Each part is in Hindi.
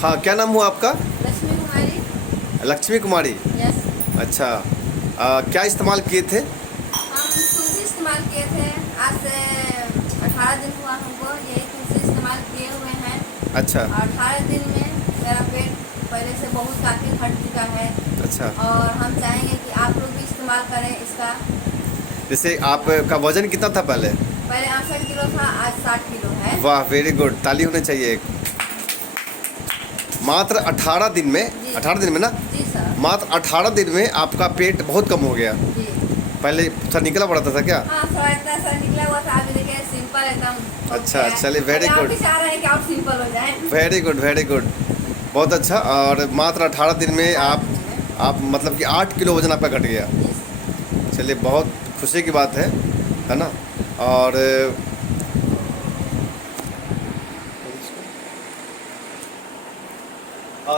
हाँ, क्या नाम हुआ आपका? लक्ष्मी कुमारी। लक्ष्मी कुमारी। यस। अच्छा, क्या इस्तेमाल किए थे? हम तुलसी इस्तेमाल किए थे। आज से 18 दिन हुआ हमको यही तुलसी इस्तेमाल किए हुए हैं। अच्छा। और 18 दिन में मेरा पेट पहले से बहुत काफ़ी हट चुका है। अच्छा, और हम चाहेंगे कि आप लोग भी इस्तेमाल करें इसका। जैसे आपका वजन कितना था पहले? पहले 68 किलो था, आज 60 किलो है। वाह, वेरी गुड, ताली होनी चाहिए एक। मात्र 18 दिन में, जी। 18 दिन में ना? जी सर। मात्र 18 दिन में आपका पेट बहुत कम हो गया। जी। पहले थोड़ा निकला पड़ता था क्या? हाँ, थोड़ा इतना सा निकला हुआ था, अभी देखिए सिंपल एकदम। अच्छा, चलिए, वेरी आप गुड। भी चाह रहे हैं कि आप सिंपल हो जाए। वेरी गुड, वेरी गुड, बहुत अच्छा। और मात्र 18 दिन में आप मतलब कि 8 किलो वजन आपका घट गया। चलिए, बहुत खुशी की बात है ना? और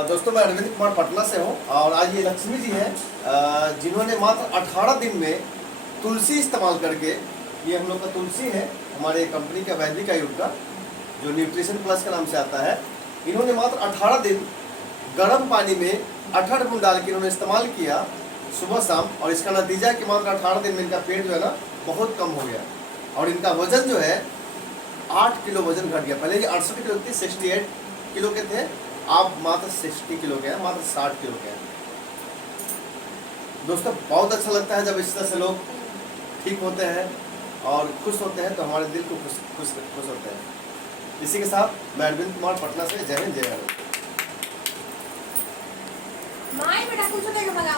दोस्तों, मैं अरविंद कुमार पटना से हूँ और आज ये लक्ष्मी जी हैं जिन्होंने मात्र 18 दिन में तुलसी इस्तेमाल करके, ये हम लोग का तुलसी है, हमारे कंपनी का वैदिक आयुर्वेद का, जो न्यूट्रिशन प्लस के नाम से आता है। इन्होंने मात्र 18 दिन गर्म पानी में 18 बूंद डाल के इन्होंने इस्तेमाल किया सुबह शाम, और इसका नतीजा है कि मात्र 18 दिन में इनका पेट जो है ना बहुत कम हो गया और इनका वजन जो है 8 किलो वजन घट गया। पहले ये 68 किलो थे, 68 किलो के थे, आप मात्र 60 किलो के हैं, मात्र 60 किलो के हैं। दोस्तों, बहुत अच्छा लगता है जब इस तरह से लोग ठीक होते हैं और खुश होते हैं, तो हमारे दिल को खुश होते हैं। इसी के साथ मैं अरविंद कुमार पटना से, जय हिंद, जय भारत। माई बेटा कुछ नहीं मंगाओ।